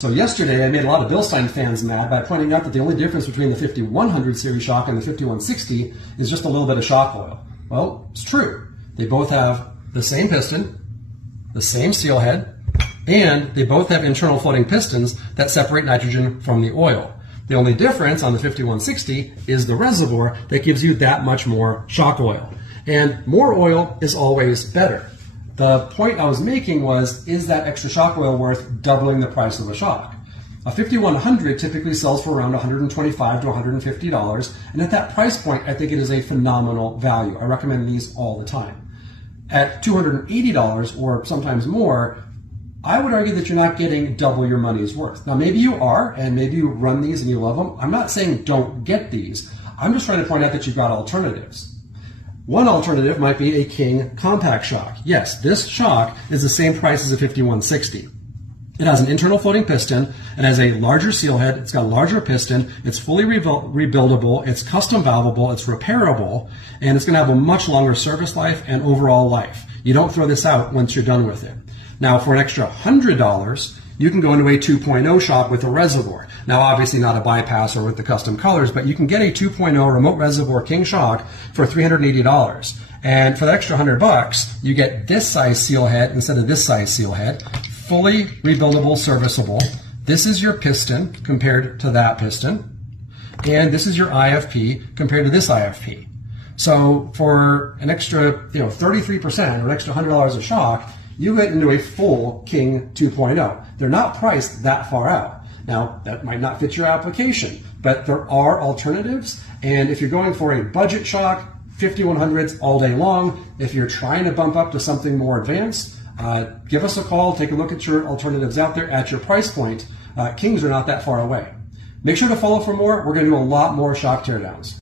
So yesterday I made a lot of Bilstein fans mad by pointing out that the only difference between the 5100 series shock and the 5160 is just a little bit of shock oil. Well, it's true. They both have the same piston, the same seal head, and they both have internal floating pistons that separate nitrogen from the oil. The only difference on the 5160 is the reservoir that gives you that much more shock oil. And more oil is always better. The point I was making was, is that extra shock oil worth doubling the price of the shock? A 5100 typically sells for around $125 to $150, and at that price point, I think it is a phenomenal value. I recommend these all the time. At $280 or sometimes more, I would argue that you're not getting double your money's worth. Now, maybe you are, and maybe you run these and you love them. I'm not saying don't get these. I'm just trying to point out that you've got alternatives. One alternative might be a King compact shock. Yes, this shock is the same price as a 5160. It has an internal floating piston, it has a larger seal head, it's got a larger piston, it's fully rebuildable, it's custom valvable, it's repairable, and it's going to have a much longer service life and overall life. You don't throw this out once you're done with it. Now, for an extra $100, you can go into a 2.0 shock with a reservoir. Now, obviously not a bypass or with the custom colors, but you can get a 2.0 remote reservoir King shock for $380. And for the extra $100, you get this size seal head instead of this size seal head, fully rebuildable, serviceable. This is your piston compared to that piston. And this is your IFP compared to this IFP. So for an extra 33% or an extra $100 a shock, you get into a full King 2.0. They're not priced that far out. Now, that might not fit your application, but there are alternatives. And if you're going for a budget shock, 5100s all day long. If you're trying to bump up to something more advanced, give us a call, take a look at your alternatives out there at your price point. Kings are not that far away. Make sure to follow for more. We're going to do a lot more shock teardowns.